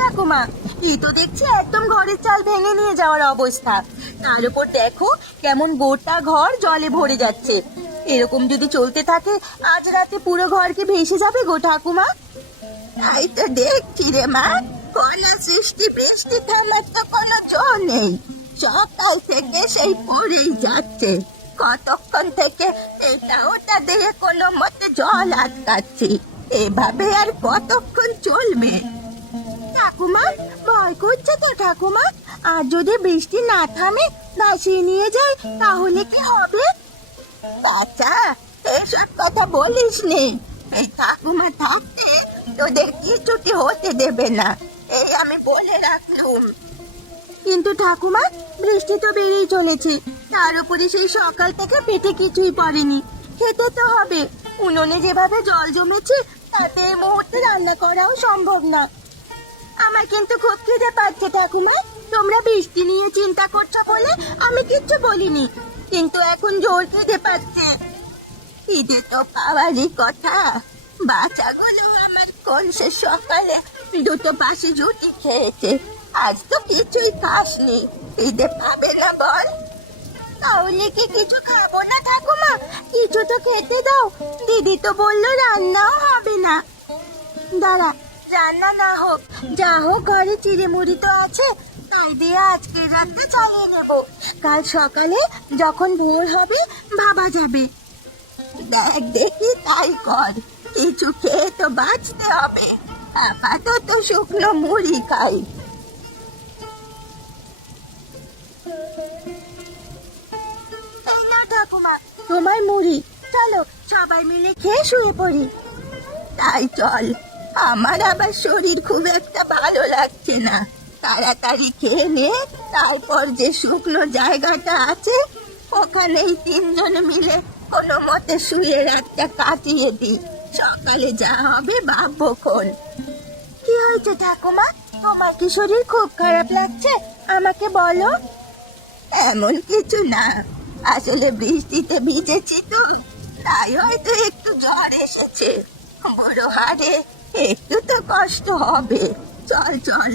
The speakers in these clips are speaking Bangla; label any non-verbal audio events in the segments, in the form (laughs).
ঠাকুমা এই তো দেখছি একদম ঘরের চাল ভেঙে নিয়ে যাওয়ার অবস্থা। তার উপর দেখো কেমন গোটা ঘর জলে ভরে যাচ্ছে। এরকম যদি চলতে থাকে, আজ রাতে পুরো ঘরকে ভেসে যাবে গো ঠাকুমা। তাই তো দেখছি রে মা কোন সৃষ্টি, বৃষ্টি থামার তো কোনো জোর নেই। সকাল থেকে সেই পড়েই যাচ্ছে। কতক্ষণ থেকে এটা ওটা দিয়ে কোনো মতে জল আটকাচ্ছি। এভাবে আর কতক্ষণ চলবে? ঠাকুমা, ভয় করছে তো ঠাকুমা? আর যদি বৃষ্টি না থামে ভাসিয়ে নিয়ে যায় তাহলে কি হবে? আচ্ছা এসব কথা বলিস নে। এই ঠাকুমা থাকতে তোদের কিছুটি হতে দেবে না। এই আমি বলে রাখলুম। কিন্তু ঠাকুমা, বৃষ্টি তো বেড়েই চলেছে। তার উপরে সেই সকাল থেকে পেটে কিছুই পড়েনি। খেতে তো হবে। উনুনে যেভাবে জল জমেছে, তাতে এই মুহূর্তে রান্না করাও সম্ভব না। আমার কিন্তু খুব খিদে পাচ্ছে ঠাকুমা তোমরা বৃষ্টি নিয়ে চিন্তা করছ বলে আমি কিচ্ছু বলিনি। কিন্তু এখন জোর খিদে পাচ্ছে। খিদে তো পাওয়ারই কথা। বাচ্চাগুলো আমার কলসে সকালে দুটো পাশে রুটি খেয়েছে। আজ তো কিছুই খাসনি। খিদে পাবে না বল। তাহলে কি কিছু খাব না ঠাকুমা? কিছু তো খেতে দাও। দিদি তো বলল রান্নাও হবে না। দাঁড়া রান্না না হোক, যা হোক ঘরে চিড়ে তো আছে, তাই দিয়ে আজকে রাতটা চালিয়ে নেব। কাল সকালে যখন ভোর হবে ভাবা যাবে। দেখ, দেখি তাই কর, কিছু খেয়ে তো বাঁচতে হবে। আপাতত শুকনো মুড়ি খাই। এই না ঠাকুমা, তোমার মুড়ি। চলো, সবাই মিলে খেয়ে শুয়ে পড়ি। তাই চল। আমার আবার শরীর খুব একটা ভালো লাগছে না। তাড়াতাড়ি খেয়ে নে, তারপর যে শুকনো জায়গাটা আছে, ওখানেই তিনজন মিলে কোনো মতে শুয়ে রাতটা কাটিয়ে দিই সকালে যা হবে ভাববো খন কি হয়েছে ঠাকুমা? তোমার কি শরীর খুব খারাপ লাগছে? আমাকে বলো। এমন কিছু না। আসলে বৃষ্টিতে ভিজেছি তো, তাই হয়তো একটু জ্বর এসেছে। বড় হাড়ে একটু তো কষ্ট হবে। চল চল,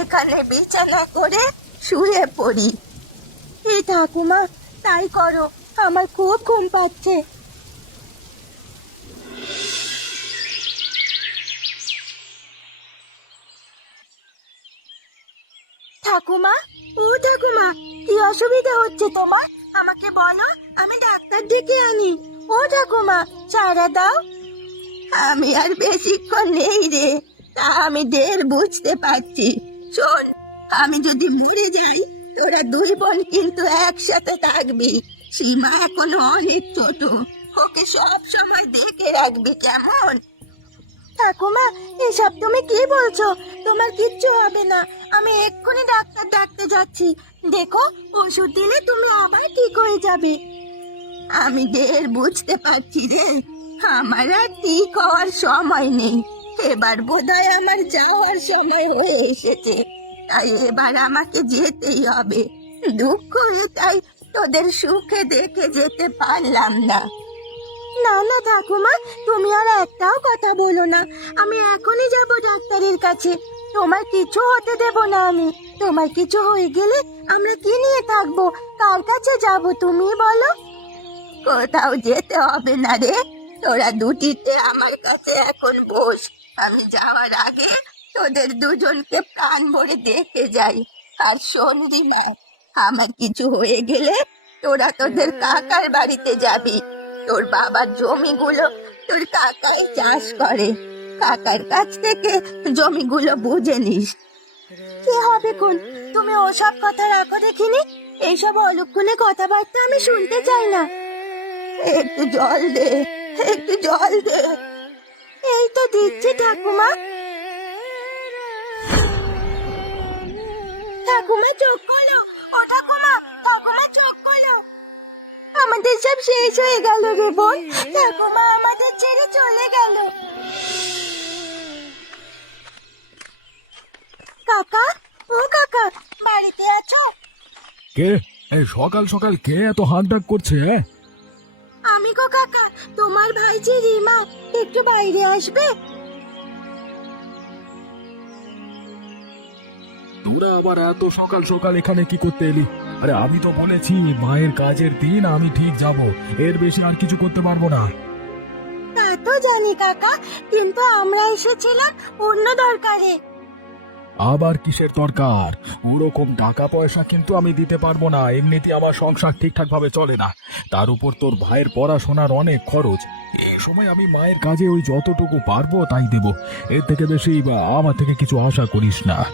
এখানে বিছানা করে শুয়ে পড়ি। এই ঠাকুমা, তাই করো, আমার খুব ঘুম পাচ্ছে। ঠাকুমা, ও ঠাকুমা, কি অসুবিধা হচ্ছে তোমার? আমাকে বলো, আমি ডাক্তার ডেকে আনি। ও ঠাকুমা সারা দাও। আমি আর বেশিক্ষণ নেই রে। তা আমি ঢের বুঝতে পারছি। শোন আমি যদি মরে যাই তোরা দুই বোন কিন্তু একসাথে থাকবি। সীমা এখনও অনেক ছোট। ওকে সব সময় দেখে রাখবি কেমন? ঠাকুমা এসব তুমি কি বলছো? তোমার কিচ্ছু হবে না। আমি এক্ষুনি ডাক্তার ডাকতে যাচ্ছি। দেখো ওষুধ দিলে তুমি আবার ঠিক হয়ে যাবে। আমি ঢের বুঝতে পারছি রে। আমার আর ঠিক হওয়ার সময় নেই। এবার বোধহয় আমার যাওয়ার সময় হয়ে এসেছে। তাই এবার আমাকে যেতেই হবে। দুঃখ তাই তোদের সুখে দেখে যেতে পারলাম না। না না, ঠাকুমা, তুমি আর একটাও কথা বলো না। আমি এখনই যাব ডাক্তারের কাছে। তোমার কিছু হতে দেব না আমি। তোমার কিছু হয়ে গেলে আমরা কি নিয়ে থাকব? কার কাছে যাব তুমি বলো? কোথাও যেতে হবে না রে। তোরা দুটিতে আমার কাছে এখন বস। আমি যাওয়ার আগে তোদের দুজনকে প্রাণ ভরে দেখে যাই। আর শোন রিমা আমার কিছু হয়ে গেলে তোরা তোদের কাকার বাড়িতে যাবি। তোর বাবার জমিগুলো তোর কাকাই চাষ করে। কাকার কাছ থেকে জমিগুলো বুঝে নিস। কি হবে কোন? তুমি ওসব কথা রাখো দেখিনি? এইসব অলক্ষণে কথাবার্তা আমি শুনতে চাই না। একটু জল দে। একটু জল দে। এই তো দিচ্ছি ঠাকুমা। ঠাকুমা, চোখ খোলো। ও ঠাকুমা ঠাকুমা, চোখ খোলো। আমাদের সব শেষ হয়ে গেল রে বোন। ঠাকুমা আমাদের ছেড়ে চলে গেল। কাকা, ও কাকা, বাড়িতে আছো? কে? এই সকাল সকাল কে এত হাঁক করছে হ্যাঁ? তোমার ভাই যে রিমা একটু বাইরে আসবে? তোরা আবার এত সকাল সকাল এখানে কি করতে এলি? আরে আমি তো বলেছি মায়ের কাজের দিন আমি ঠিক যাব। এর বেশি আর কিছু করতে পারব না। তা তো জানি কাকা কিন্তু আমরা এসেছিলাম অন্য দরকারে। আবার কিসের দরকার? ওরকম টাকা পয়সা কিন্তু আমি দিতে পারব না। এমনিতে আমার সংসার ঠিকঠাক ভাবে চলে না। তার উপর তোর ভাইয়ের পড়াশোনার অনেক খরচ। এই সময় আমি মায়ের কাজে ওই যতটুকু পারব তাই দেব। এর থেকে বেশি বা আমার থেকে কিছু আশা করিস না।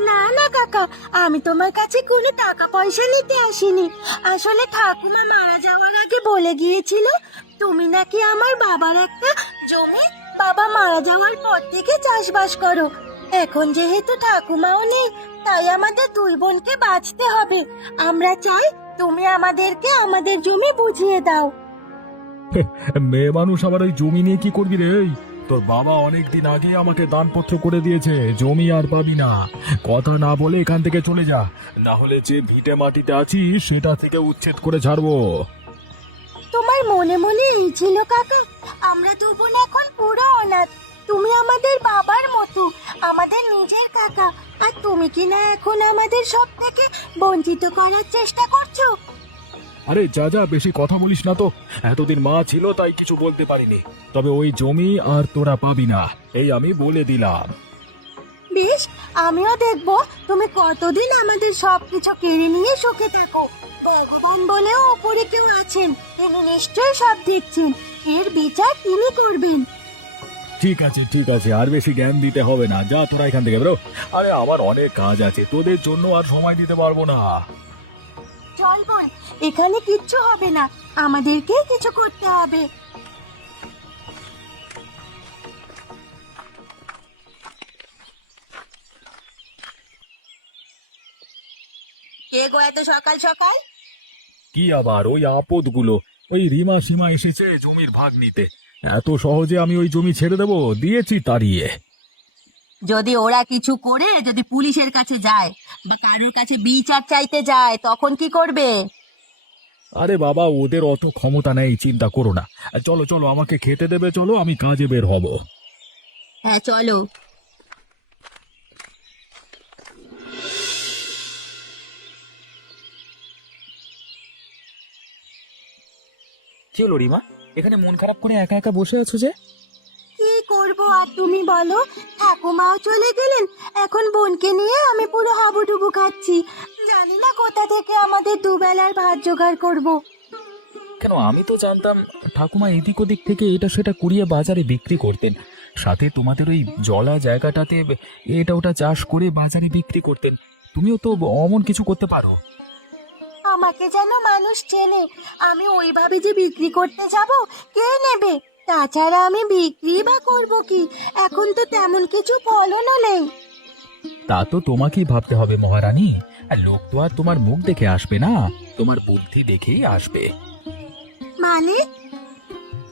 না না, কাকা। আমি তোমার কাছে কোনো টাকা পয়সা নিতে আসিনি। আসলে ঠাকুমা মারা যাওয়ার আগে বলে গিয়েছিল, তুমি নাকি আমার বাবার একটা জমি? বাবা মারা যাওয়ার পর থেকে চাষবাস করো। এখন যেহেতু ঠাকুমাও নেই তাই আমাদের দুই বোনকে বাঁচতে হবে। আমরা চাই তুমি আমাদেরকে আমাদের জমি বুঝিয়ে দাও। মেয়ে মানুষ আবার ওই জমি নিয়ে কি করবি রে? তোর বাবা অনেক দিন আগে আমাকে দানপত্র করে দিয়েছে জমি আর পাবি না। কথা না বলে এখান থেকে চলে যা না হলে যে ভিটে মাটিতে আছি সেটা থেকে উচ্ছেদ করে ছাড়বো। তোমার মনে মনে এই ছিল কাকা আমরা দু বোন এখন পুরো অনাথ। তুমি আমাদের বাবার মতো আমাদের নিজের কাকা। আর তুমি কি না এখন আমাদের সব থেকে বঞ্চিত করার চেষ্টা করছ? আরে যা যা বেশি কথা বলিস না তো। এতদিন মা ছিল তাই কিছু বলতে পারিনি। তবে ওই জমি আর তোরা পাবি না এই আমি বলে দিলাম। বেশ আমিও দেখব তুমি কতদিন আমাদের সব কিছু কেড়ে নিয়ে সুখে থাকো। ভগবান বলেও ওপরে কেউ আছেন তিনি নিশ্চয়ই সব দেখছেন। এর বিচার তিনি করবেন। ঠিক আছে ঠিক আছে আর বেশি জ্ঞান দিতে হবে না। যা তোরা এখান থেকে বেরো। আরে আমার অনেক কাজ আছে তোদের জন্য আর সময় দিতে পারব না। চল বোন এখানে কিচ্ছু হবে না। আমাদেরকে কিছু করতে হবে। কে গো এত সকাল সকাল? কি আবার ওই আপদগুলো। ওই রিমা সীমা এসেছে জমির ভাগ নিতে। এত সহজে আমি ওই জমি ছেড়ে দেবো দিয়েছি তাড়িয়ে। যদি ওরা কিছু করে যদি পুলিশের কাছে যায় বা কারোর কাছে বিচার চাইতে যায় তখন কি করবে? আরে বাবা ওদের অত ক্ষমতা নেই চিন্তা করো না। আর চলো চলো আমাকে খেতে দেবে চলো আমি কাজে বের হব। হ্যাঁ চলো। কি হলো রিমা। এখানে মন খারাপ করে একা একা বসে আছো যে? কি করব আর তুমি বলো? ঠাকুমাও চলে গেলেন। এখন বোনকে নিয়ে আমি পুরো হাবুডুবু খাচ্ছি। জানি না কোথা থেকে আমাদের দুবেলার ভাত জোগাড় করব। কেন আমি তো জানতাম ঠাকুমা এদিক ওদিক থেকে এটা সেটা কুড়িয়ে বাজারে বিক্রি করতেন। সাথে তোমাদের ওই জলা জায়গাটাতে এটা ওটা চাষ করে বাজারে বিক্রি করতেন। তুমিও তো অমন কিছু করতে পারো। আমাকে যেন মানুষ চেনে আমি ওইভাবে যে বিক্রি করতে যাব কে নেবে? তাছাড়া আমি বিক্রি বা করব কি? এখন তো তেমন কিছু ফলনও নেই। তা তো তোমাকেই ভাবতে হবে মহারানী। আর লোক তো আর তোমার মুখ দেখে আসবে না তোমার বুদ্ধি দেখেই আসবে। মানে?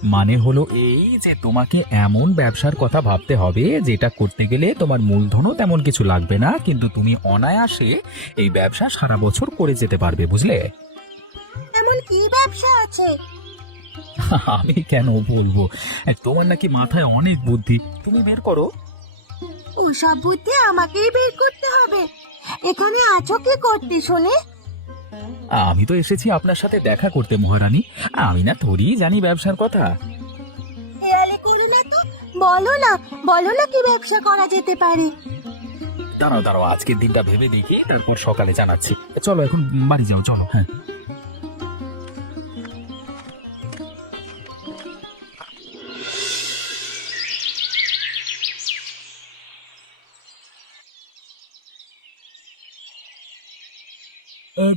মানে হলো এই যে তোমাকে এমন ব্যবসার কথা ভাবতে হবে যেটা করতে গেলে তোমার মূলধনও তেমন কিছু লাগবে না কিন্তু তুমি অনায়াসে এই ব্যবসা সারা বছর করে যেতে পারবে বুঝলে? এমন কি ব্যবসা আছে? (laughs) আমি কেন বলব? তোমার নাকি মাথায় অনেক বুদ্ধি। তুমি বের করো। ওসব বুদ্ধি আমাকেই বের করতে হবে। এখানে আছো কি করতে শুনে? আমি তো এসেছি আপনার সাথে দেখা করতে মহারানী। আমি না তোরই জানি ব্যবসার কথা। হেয়ালি করি না তো বলো না বলো না কি ব্যবসা করা যেতে পারে। দাঁড়াও দাঁড়াও আজকের দিনটা ভেবে দেখি তারপর সকালে জানাচ্ছি। চলো এখন বাড়ি যাও চলো। হ্যাঁ।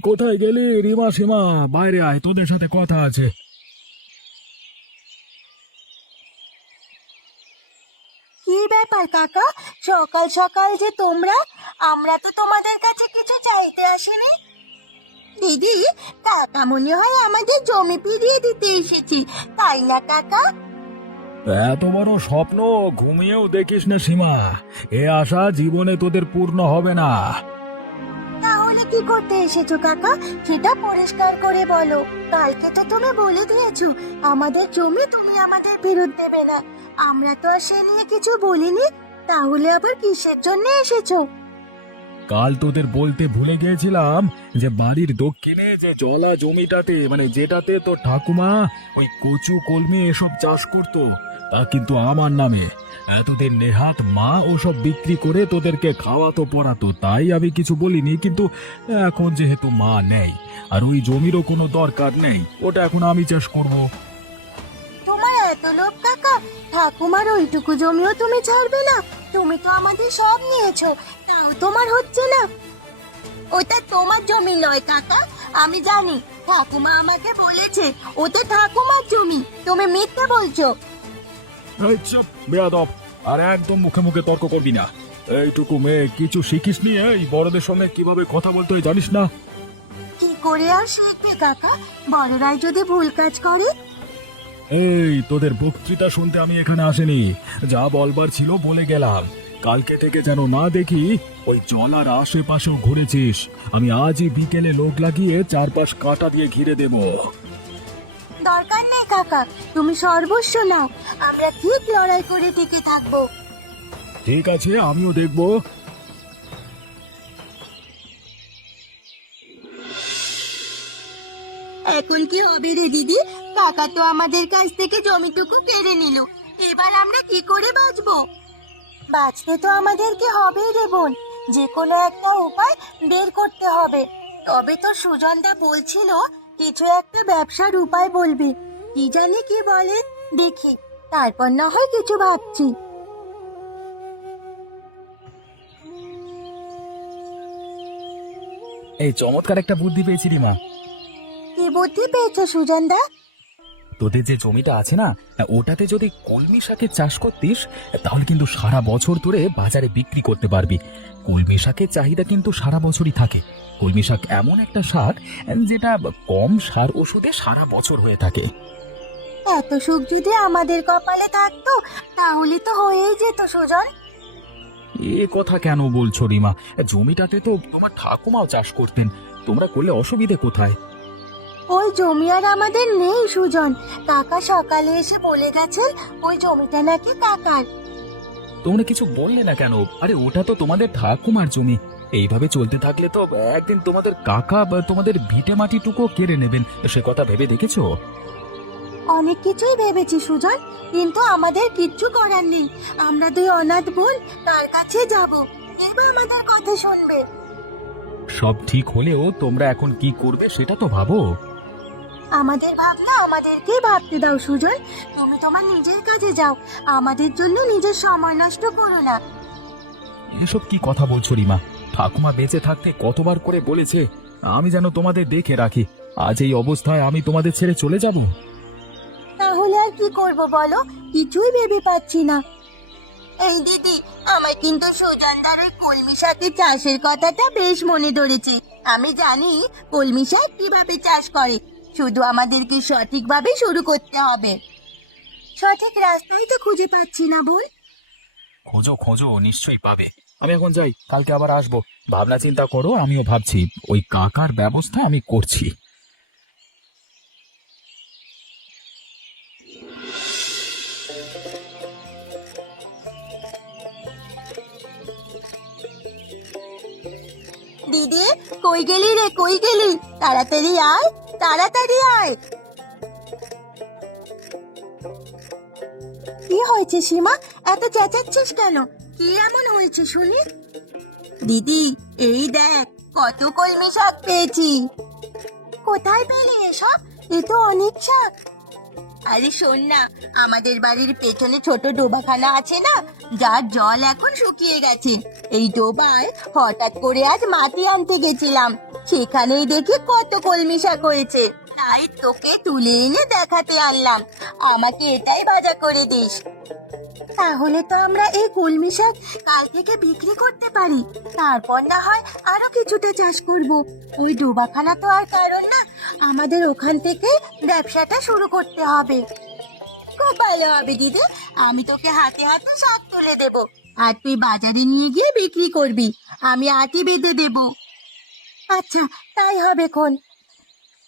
কোথায় গেলি রিমা সীমা? বাইরে আয় তোদের সাথে কথা আছে। কি ব্যাপার কাকা? সকাল সকাল যে তোমরা আমরা তো তোমাদের কাছে কিছু চাইতে আসিনি। দিদি কাকা মনে হয় আমাদের জমি ফিরিয়ে দিতে এসেছি তাই না কাকা? এত বড় স্বপ্ন ঘুমিয়েও দেখিস না সীমা। এ আশা জীবনে তোদের পূর্ণ হবে না। তাহলে কি করতে এসেছ, কাকা? সেটা পরিষ্কার করে বলো। কালকে তো তুমি বলে দিয়েছ, আমাদের জমি তুমি আমাদের ফেরত দেবে না। আমরা তো আর সে নিয়ে কিছু বলিনি, তাহলে আবার কিসের জন্য এসেছ? কাল তোদের বলতে ভুলে গিয়েছিলাম যে বাড়ির দক্ষিণে যে জলা জমিটাতে মানে যেটাতে তো ঠাকুমা ওই কচু কলমি এসব চাষ করতো, তা কিন্তু আমার নামে। এতদিন নেহাত মা ওসব বিক্রি করে তোদেরকে খাওয়াতো, পড়াতো, তাই আমি কিছু বলিনি, কিন্তু এখন যেহেতু মা নেই, আর ওই জমিরও কোনো দরকার নেই, ওটা এখন আমি চাষ করব। তোমার এত লোভ কাকা, ঠাকুমার ওইটুকু জমিও তুমি ছাড়বে না, তুমি তো আমাদের সব নিয়েছো, তাও তোমার হচ্ছে না। ওটা তোমার জমি নয় কাকা, আমি জানি, ঠাকুমা আমাকে বলেছে, ওটা ঠাকুমার জমি, তুমি মিথ্যে বলছো। এই চুপ বেয়াদব। আর একদম মুখে মুখে তর্ক করবি না। এইটুকু মেয়ে কিছু শিখিস নি? এই বড়দের সঙ্গে কীভাবে কথা বলতে হয় জানিস না? কি করে আর শিখবে কাকা? বড়রাই যদি ভুল কাজ করে? এই তোদের বক্তৃতা শুনতে আমি এখানে আসিনি। যা বলবার ছিল বলে গেলাম। কালকে থেকে যেন না দেখি ওই জলার আশেপাশেও ঘুরেছিস। আমি আজই বিকেলে লোক লাগিয়ে চারপাশ কাঁটা দিয়ে ঘিরে দেব। দরকার নেই কাকা। তুমি সর্বস্ব নাও। আমরা ঠিক লড়াই করে টিকে থাকব। ঠিক আছে আমিও দেখব। এখন কি হবে রে দিদি? কাকা তো আমাদের কাছ থেকে জমিটুকু কেড়ে নিল। এবার আমরা কি করে বাঁচবো? বাঁচতে তো আমাদেরকে হবেই রে বোন। যে কোনো একটা উপায় বের করতে হবে। তবে তো সুজনদা বলছিল কিছু একটা ব্যবসার উপায় বলবি। কি জানি কি বলে দেখি। তারপর না হয় কিছু ভাবছি। এই চমৎকার একটা বুদ্ধি পেয়েছি রিমা কি বুদ্ধি পেয়েছ সুজনদা তোদের যে জমিটা আছে না ওটাতে যদি কলমি শাকের চাষ করতিস তাহলে কিন্তু সারা বছর ধরে বাজারে বিক্রি করতে পারবি। কলমি শাকের চাহিদা কিন্তু সারা বছরই থাকে। কলমি শাক এমন একটা শাক যেটা কম সার ওষুধে সারা বছর হয়ে থাকে। এত সুখ যদি আমাদের কপালে থাকতো তাহলে তো হয়েই যেত সুজন। এ কথা কেন বলছো রিমা? জমিটাতে তো তোমার ঠাকুমাও চাষ করতেন। তোমরা করলে অসুবিধে কোথায়? ওই জমি আর আমাদের নেই সুজন। কাকা সকালে এসে বলে গেছেন ওই জমিটা নাকি কাকার। তোমরা কিছু বললে না কেন? আরে ওটা তো তোমাদের ঠাকুমার জমি। এইভাবে চলতে থাকলে তো একদিন তোমাদের কাকা বা তোমাদের ভিটে মাটিটুকু কেড়ে নেবেন। সে কথা ভেবে দেখেছ? অনেক কিছুই ভেবেছি সুজন। কিন্তু আমাদের কিচ্ছু করার নেই। আমরা দুই অনাথ বোন তার কাছে যাব। এবার আমাদের কথা শুনবে। সব ঠিক হলেও তোমরা এখন কি করবে সেটা তো ভাবো। আমাদের ভাবনা আমাদেরকেই ভাবতে দাও সুজন। তুমি তোমার নিজের কাজে যাও। আমাদের জন্য নিজের সময় নষ্ট করো না। এসব কি কথা বলছো রিমা? ঠাকুমা বেঁচে থাকতে কতবার করে বলেছে আমি যেন তোমাদের দেখে রাখি। আজ এই অবস্থায় আমি তোমাদের ছেড়ে চলে যাব। তাহলে আর কি করব বলো? কিছুই ভেবে পাচ্ছি না। এই দিদি আমার কিন্তু সুজানদার ওই কলমি শাকের চাষের কথাটা বেশ মনে ধরেছে। আমি জানি কলমি শাক কীভাবে চাষ করে শুধু আমাদেরকে সঠিকভাবে শুরু করতে হবে। সঠিক রাস্তাই তো খুঁজে পাচ্ছি না বল। খোঁজো খোঁজো নিশ্চয়ই পাবে। আমি এখন যাই। কালকে আবার আসব। ভাবনা চিন্তা করো আমিও ভাবছি ওই কাকার ব্যবস্থা আমি করছি। দিদি কই গেলি রে কই গেলি? তাড়াতাড়ি আয় তাড়াতাড়ি আয়। কি হয়েছে সীমা? এত চেঁচাচ্ছিস কেন? কি এমন হয়েছে শুনি? দিদি, এই দেখ, কত কলমি শাক পেয়েছি। কোথায় পেলি এসব? এ তো অনেক শাক। আরে শোন না, আমাদের বাড়ির পেছনে ছোট ডোবাখানা আছে না, যার জল এখন শুকিয়ে গেছে। এই ডোবায় হঠাৎ করে আজ মাটি আনতে গেছিলাম। সেখানেই দেখি কত কলমি শাক হয়েছে। তাই তোকে তুলে এনে দেখাতে আনলাম। আমাকে এটাই ভাজা করে দিস। তাহলে তো আমরা এই কলমি শাক কাল থেকে বিক্রি করতে পারি। তারপর না হয় আরও কিছুটা চাষ করব। ওই ডোবাখানা তো আর কারণ না, আমাদের ওখান থেকে ব্যবসাটা শুরু করতে হবে। খুব ভালো হবে দিদি, আমি তোকে হাতে হাতে শাক তুলে দেব। আর তুই বাজারে নিয়ে গিয়ে বিক্রি করবি, আমি আটি বেঁধে দেব। আচ্ছা তাই হবে কোন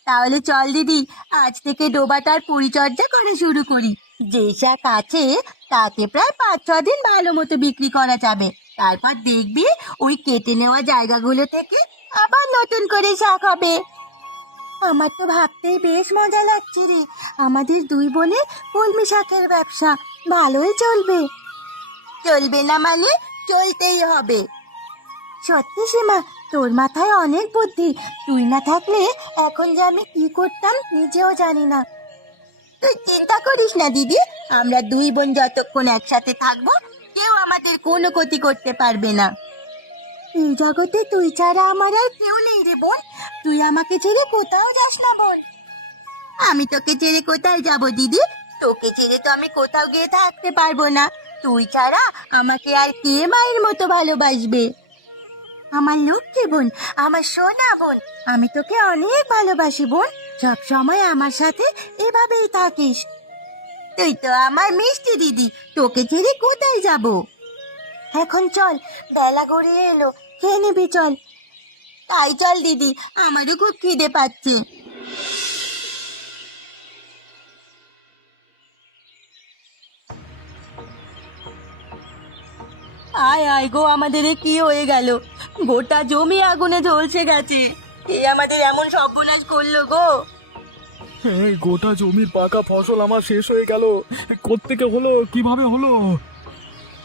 তাহলে চল দিদি, আজ থেকে ডোবাটার পরিচর্যা করা শুরু করি। যে শাক আছে তাকে প্রায় পাঁচ, ছ দিন ভালো মতো বিক্রি করা যাবে। তারপর দেখবি ওই কেটে নেওয়া জায়গাগুলো থেকে আবার নতুন করে শাক হবে। আমার তো ভাবতেই বেশ মজা লাগছে রে। আমাদের দুই বোনে কলমি শাকের ব্যবসা ভালোই চলবে। চলবে না মানে চলতেই হবে। সত্যি সীমা, তোর মাথায় অনেক বুদ্ধি। তুই না থাকলে এখন যে আমি কি করতাম নিজেও জানি না। তুই চিন্তা করিস না, দিদি। আমরা দুই বোন যতক্ষণ একসাথে থাকব, কেউ আমাদের কোনো ক্ষতি করতে পারবে না। এই জগতে তুই ছাড়া আমার আর কেউ নেই রে বোন। তুই আমাকে ছেড়ে কোথাও যাস না, বোন। আমি তোকে ছেড়ে কোথায় যাব, দিদি? তোকে ছেড়ে তো আমি কোথাও গিয়ে থাকতে পারব না। তুই ছাড়া আমাকে আর কে মায়ের মতো ভালোবাসবে? আমার লক্ষ্মী বোন, আমার সোনা বোন, আমি তোকে অনেক ভালোবাসি, বোন। সব সময় আমার সাথে এভাবেই থাকিস। তুই তো আমার মিষ্টি দিদি, তোকে ছেড়ে কোথায় যাব? এখন চল, বেলা গড়িয়ে এলো, খেয়ে নিবি চল। তাই চল দিদি, আমারও খুব খিদে পাচ্ছে। আয় আয় গো, আমাদের কি হয়ে গেল? গোটা জমি আগুনে ঝলসে গেছে। কে আমাদের এমন সর্বনাশ করল গো। এই গোটা জমির পাকা ফসল আমার শেষ হয়ে গেল। কোত্থেকে হলো? কীভাবে হলো?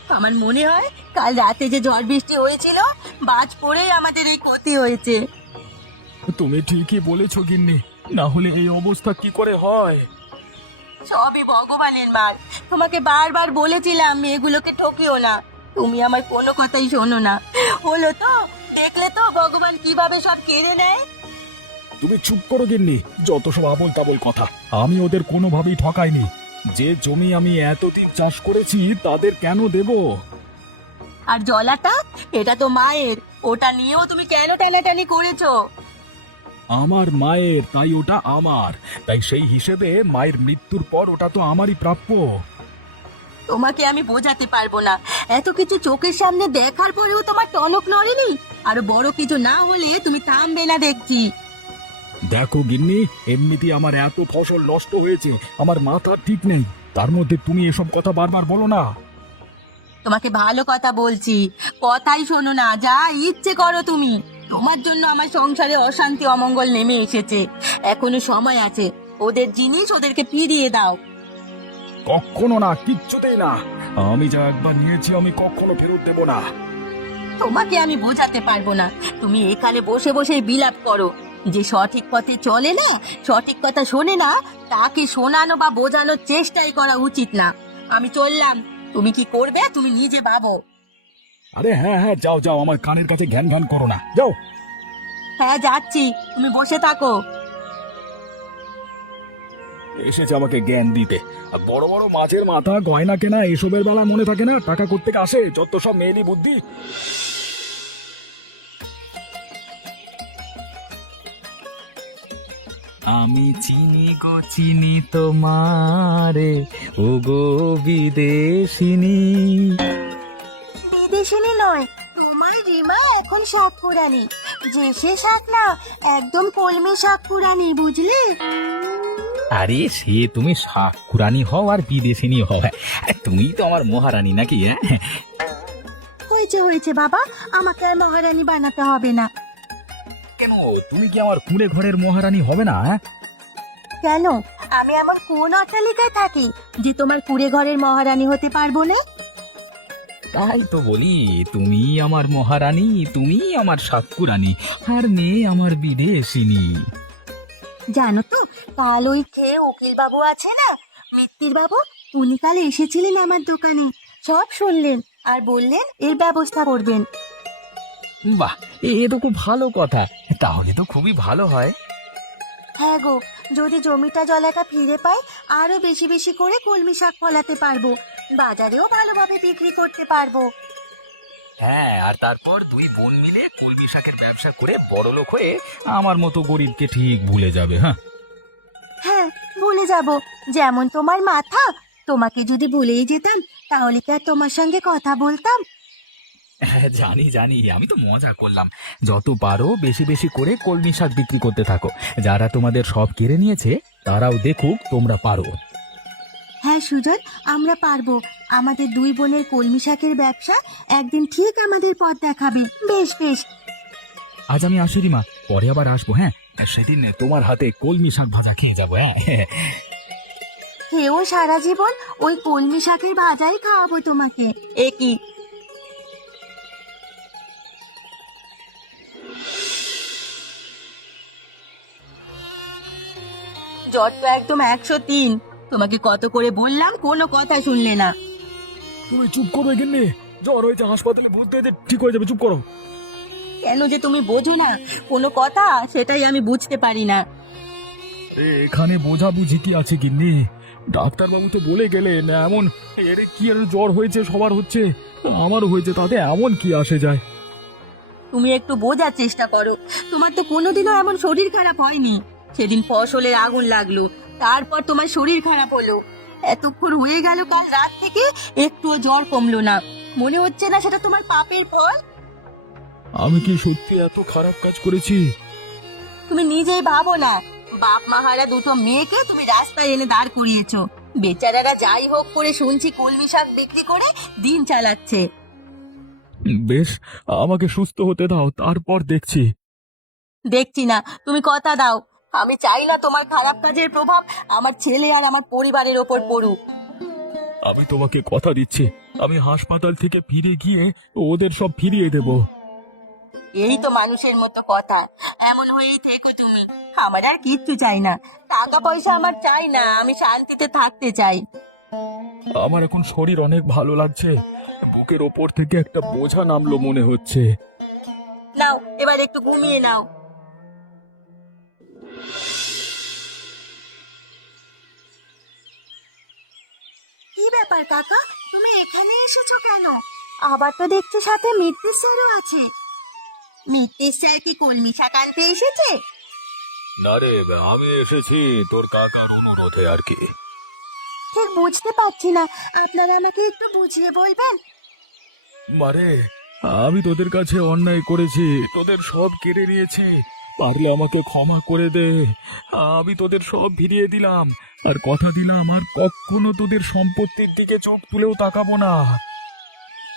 আমার মনে হয় কাল রাতে যে ঝড় বৃষ্টি হয়েছিল বাজ পড়েই আমাদের এই ক্ষতি হয়েছে। তুমি ঠিকই বলেছ গিন্নি না হলে এই অবস্থা কি করে হয়? সবই ভগবানের মার। তোমাকে বারবার বলেছিলাম মেয়েগুলোকে ঠকিও না। তুমি আমার কোনো কথাই শোনো না। হলো তো দেখলে তো ভগবান কীভাবে সব কেড়ে নেয়? তুমি চুপ করো গিন্নি যত সব আবল তাবল কথা। আমি ওদের কোনোভাবেই ঠকাইনি। যে জমি আমি এতদিন চাষ করেছি তাদের কেন দেব? আর জলাটা? এটা তো মায়ের। ওটা নিয়েও তুমি কেন টানাটানি করেছ? আমার মায়ের তাই ওটা আমার। তাই সেই হিসেবে মায়ের মৃত্যুর পর ওটা তো আমারই প্রাপ্য। তোমাকে আমি বোঝাতে পারব না। এত কিছু চোখের সামনে দেখার পরেও তোমার টনক নড়েনি? আর বড় কিছু না হলে তুমি থামবে না দেখছি। দেখো গিন্নি এমনিতে আমার এত ফসল নষ্ট হয়েছে আমার মাথা ঠিক নেই। তার মধ্যে তুমি এসব কথা বারবার বলো না। তোমাকে ভালো কথা বলছি কথাই শোনো না যা ইচ্ছে করো তুমি। তোমার জন্য আমার সংসারে অশান্তি অমঙ্গল নেমে এসেছে। এখনও সময় আছে ওদের জিনিস ওদেরকে ফিরিয়ে দাও। কখনো না কিচ্ছুতেই না। আমি যা একবার নিয়েছি আমি কখনো ফেরত দেব না। তোমাকে আমি বোঝাতে পারব না। তুমি এখানে বসে বসে বিলাপ করো। যে সঠিক পথে চলে না সঠিক কথা শোনে না তাকে শোনানো বা বোঝানোর চেষ্টাই করা উচিত না। আমি চললাম। তুমি কি করবে? তুমি নিজে ভাবো। আরে হ্যাঁ হ্যাঁ যাও যাও আমার কানের কাছে ঘ্যান ঘ্যান করো না। যাও। হ্যাঁ যাচ্ছি। তুমি বসে থাকো। এসেছে আমাকে জ্ঞান দিতে। আর বড় বড় মাছের মাথা, গয়না কেনা, এসবের বেলা মনে থাকে না, টাকা করতে আসে? যত সব মেয়েলি বুদ্ধি। আমি চিনি গো, চিনি তোমারে ও গো বিদেশিনী। বিদেশিনী নয়, তোমার রিমা এখন শাক পুরানি যে সে শাক না একদম কলমি শাক পুরানি বুঝলে? আরে সে তুমি সাকুরানি হও আর বিদেশিনী হও। আরে, তুমি তো আমার মহারানী নাকি হ্যাঁ? হয়েছে হয়েছে বাবা আমাকে আর মহারানী বানাতে হবে না। কেন? তুমি কি আমার কুঁড়ে ঘরের মহারানী হবে না হ্যাঁ? কেন? আমি এমন কোন অট্টালিকায় থাকি যে তোমার কুড়ে ঘরের মহারানী হতে পারব না? তাই তো বলি তুমি আমার মহারানী তুমি আমার সাকুরানী আর মেয়ে আমার বিদেশিনী। জানো তো কাল ওই খেয়ে উকিল বাবু আছে না? মিত্তির বাবু উনি কাল এসেছিলেন আমার দোকানে। সব শুনলেন আর বললেন এর ব্যবস্থা করবেন। বাহ এ তো খুব ভালো কথা। তাহলে তো খুবই ভালো হয়। হ্যাঁ গো যদি জমিটা জলাটা ফিরে পাই আরও বেশি বেশি করে কলমি শাক ফলাতে পারব। বাজারেও ভালোভাবে বিক্রি করতে পারব। হ্যাঁ আর তারপর দুই বোন মিলে কলমি শাকের ব্যবসা করে বড় লোক হয়ে আমার মতো গরিবকে ঠিক ভুলে যাবে হ্যাঁ? হ্যাঁ ভুলে যাব। যেমন তোমার মাথা তোমাকে যদি ভুলেই যেতাম তাহলে কি আর তোমার সঙ্গে কথা বলতাম? হ্যাঁ, জানি জানি আমি তো মজা করলাম। যত পারো বেশি বেশি করে কলমি শাক বিক্রি করতে থাকো। যারা তোমাদের সব কেড়ে নিয়েছে তারাও দেখুক তোমরা পারো। হ্যাঁ সুজন আমরা পারব। আমাদের দুই বোনের কলমি শাকের ব্যবসা একদিন ঠিক আমাদের পথ দেখাবে। বেশ বেশ। আজ আমি আসি মা। পরে আবার আসব হ্যাঁ? সেদিন তোমার হাতে কলমি শাক ভাজা খেয়ে যাব হ্যাঁ? কেউ সারা জীবন ওই কলমি শাকের ভাজাই খাওয়াবো তোমাকে। এ কি? জ্বর তো একদম একশো তিন। তোমাকে কত করে বললাম কোনো কথা শুনলে না। তুমি চুপ করো এখানে জ্বর হয়েছে হাসপাতালে ভর্তি হয়েছে ঠিক হয়ে যাবে চুপ করো। কেন যে তুমি বোঝো না কোনো কথা সেটাই আমি বুঝতে পারি না। এখানে বোঝাবুঝি কি আছে গিন্নি? ডাক্তারবাবু তো বলে গেলেন এমন এর কি আর জ্বর হয়েছে সবার হচ্ছে আমারও হয়েছে তাতে এমন কি আসে যায়? তুমি একটু বোঝার চেষ্টা করো। তোমার তো কোনোদিনও এমন শরীর খারাপ হয়নি। সেদিন ফসলের আগুন লাগল তারপর তোমার শরীর খারাপ হলো। এতক্ষণ হয়ে গেল কাল রাত থেকে একটুও জ্বর কমলো না। মনে হচ্ছে না সেটা তোমার পাপের ফল? আমি কি সত্যি এত খারাপ কাজ করেছি? তুমি নিজেই ভাবো না। বাপ মাহারা দুটো মেয়েকে তুমি রাস্তায় এনে দাঁড় করিয়েছো। বেচারারা যাই হোক করে শুনছি কলমি শাক বিক্রি করে দিন চালাচ্ছে। বেশ আমাকে সুস্থ হতে দাও তারপর দেখছি। দেখছি না তুমি কথা দাও। আমি চাই না তোমার খারাপ কাজের প্রভাব আমার ছেলে আর আমার পরিবারের ওপর পড়ুক। আমি তোমাকে কথা দিচ্ছি। আমি হাসপাতাল থেকে ফিরে গিয়ে ওদের সব ফিরিয়ে দেব। এই তো মানুষের মতো কথা। এমন হয়েই থেকো তুমি। আমার আর কিচ্ছু চাই না। টাকা পয়সা আমার চাই না। আমি শান্তিতে থাকতে চাই। আমার এখন শরীর অনেক ভালো লাগছে। বুকের ওপর থেকে একটা বোঝা নামলো মনে হচ্ছে। নাও এবার একটু ঘুমিয়ে নাও। কি ব্যাপার কাকা? তুমি এখানে এসেছ কেন? আবার তো দেখছি সাথে মিত্তির স্যারও আছে। মিত্তির স্যার কি কলমি শাক আনতে এসেছে? না রে আমি এসেছি। তোর কাকার অনুরোধে আর কি। ঠিক বুঝতে পারছি না। আপনারা আমাকে একটু বুঝিয়ে বলবেন? মারে আমি তোদের কাছে অন্যায় করেছি। তোদের সব কেড়ে নিয়েছি। পারলে আমাকে ক্ষমা করে দে। আমি তোদের সব ফিরিয়ে দিলাম। আর কথা দিলাম আর কখনো তোদের সম্পত্তির দিকে চোখ তুলেও তাকাবো না।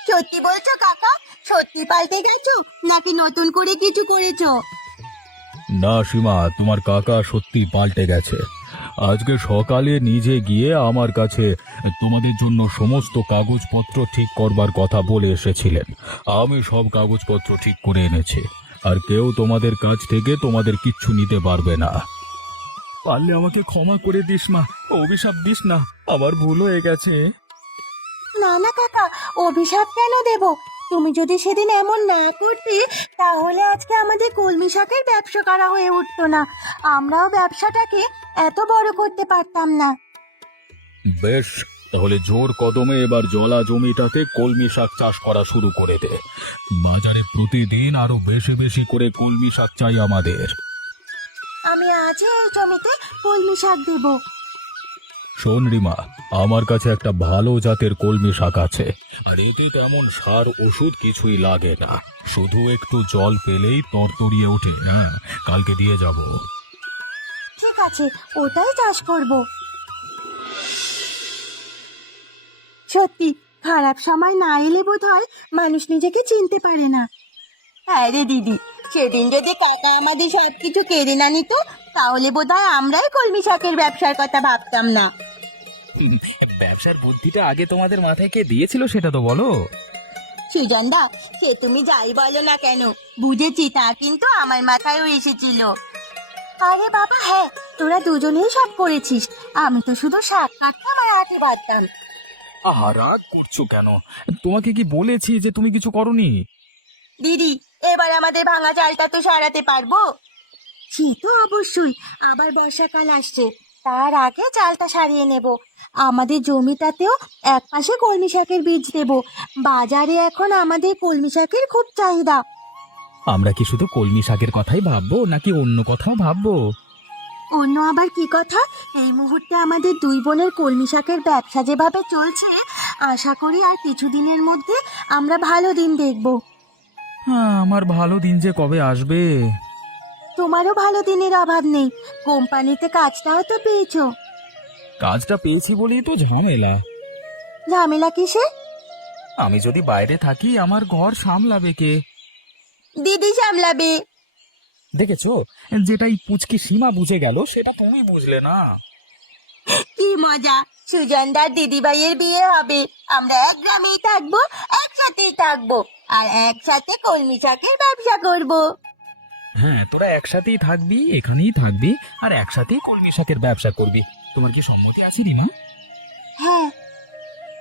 সত্যি বলছো কাকা? সত্যি পাল্টে গেছো? নাকি নতুন করে কিছু করেছ? না সীমা তোমার কাকা সত্যি পাল্টে গেছে। আজকে সকালে নিজে গিয়ে আমার কাছে তোমাদের জন্য সমস্ত কাগজপত্র ঠিক করবার কথা বলে এসেছিলেন। আমি সব কাগজপত্র ঠিক করে এনেছি। আর কেউ তোমাদের কাছ থেকে তোমাদের কিচ্ছু নিতে পারবে না। পারলে আমাকে ক্ষমা করে দিস মা অভিশাপ দিস না আমার ভুল হয়ে গেছে। না না কাকা অভিশাপ কেন দেব? তুমি যদি সেদিন এমন না করতে তাহলে আজকে আমাদের কলমি শাকের ব্যবসা করা হয়ে উঠতো না। আমরাও ব্যবসাটাকে এত বড় করতে পারতাম না। বেশ তাহলে জোর কদমে এবার জলা জমিটাতে কলমি শাক চাষ করা শুরু করে দে। বাজারে প্রতিদিন আরও বেশি বেশি করে কলমি শাক চাই আমাদের। আমি আজই এই জমিতে কলমি শাক দেব। শোন রিমা আমার কাছে একটা ভালো জাতের কলমি শাক আছে আর এতে তেমন সার ওষুধ কিছুই লাগে না। শুধু একটু জল পেলেই তরতরিয়ে ওঠে হ্যাঁ, কালকে দিয়ে যাব। ঠিক আছে ওটাই চাষ করব। সত্যি খারাপ সময় না এলে বোধ হয় মানুষ নিজেকে চিনতে পারে না। হ্যাঁ রে দিদি সেদিন যদি কাকা আমাদের সব কিছু কেড়ে না নিত তাহলে বোধ হয় আমরাই কলমি শাকের ব্যবসার কথা ভাবতাম না। ব্যবসার বুদ্ধিটা আগে তোমাদের মাথায় কে দিয়েছিল সেটা তো বলো। সুজন দা সে তুমি যাই বলো না কেন বুঝেছি তা কিন্তু আমার মাথায়ও এসেছিল। আরে বাবা হ্যাঁ তোরা দুজনেই সব করেছিস। আমি তো শুধু শাক কাটতাম আর আটি বাঁধতাম আহা রাগ করছ কেন? তোমাকে কি বলেছি যে তুমি কিছু করনি? দিদি এবার আমাদের ভাঙা চালটা তো সারাতে পারব। সে তো অবশ্যই আবার বর্ষাকাল আসছে তার আগে চালটা সারিয়ে নেব। আমাদের জমিটাতেও এক পাশে কলমি শাকের বীজ দেব। বাজারে এখন আমাদের কলমি শাকের খুব চাহিদা। আমরা কি শুধু কলমি শাকের কথাই ভাববো নাকি অন্য কথাও ভাববো? অন্য আবার কি কথা? এই মুহূর্তে আমাদের দুই বোনের কলমি শাকের ব্যবসা যেভাবে চলছে আশা করি আর কিছুদিনের মধ্যে আমরা ভালো দিন দেখব। হ্যাঁ আমার ভালো দিন যে কবে আসবে? তোমারও ভালো দিনের অভাব নেই। কোম্পানিতে কাজটাও তো পেয়েছ। কাজটা পেয়েছি বলেই তো ঝামেলা। ঝামেলা কিসে? আমি যদি বাইরে থাকি আমার ঘর সামলাবে কে? দিদি সামলাবে। দেখেছ? যেটাই পুচকি সীমা বুঝে গেল সেটা তুমি বুঝলে না। কি মজা! সুজনদার দিদি ভাইয়ের বিয়ে হবে। আমরা এক গ্রামেই থাকব একসাথেই থাকব আর একসাথে কলমি শাকের ব্যবসা করব। হ্যাঁ তোরা একসাথেই থাকবি এখানেই থাকবি আর একসাথেই কলমি শাকের ব্যবসা করবি। তোমার কি সম্মতি আছে রিমা? হ্যাঁ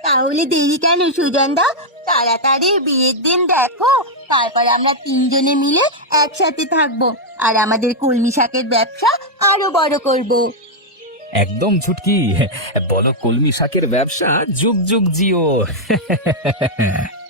তাহলে দেরি কেন সুজনদা? তাড়াতাড়ি বিয়ের দিন দেখো। তারপর আমরা তিনজনে মিলে একসাথে থাকব। আর আমাদের কলমি শাকের ব্যবসা আরও বড় করব। একদম ছুটকি বলো, কলমি শাকের ব্যবসা যুগ যুগ জিও। (laughs)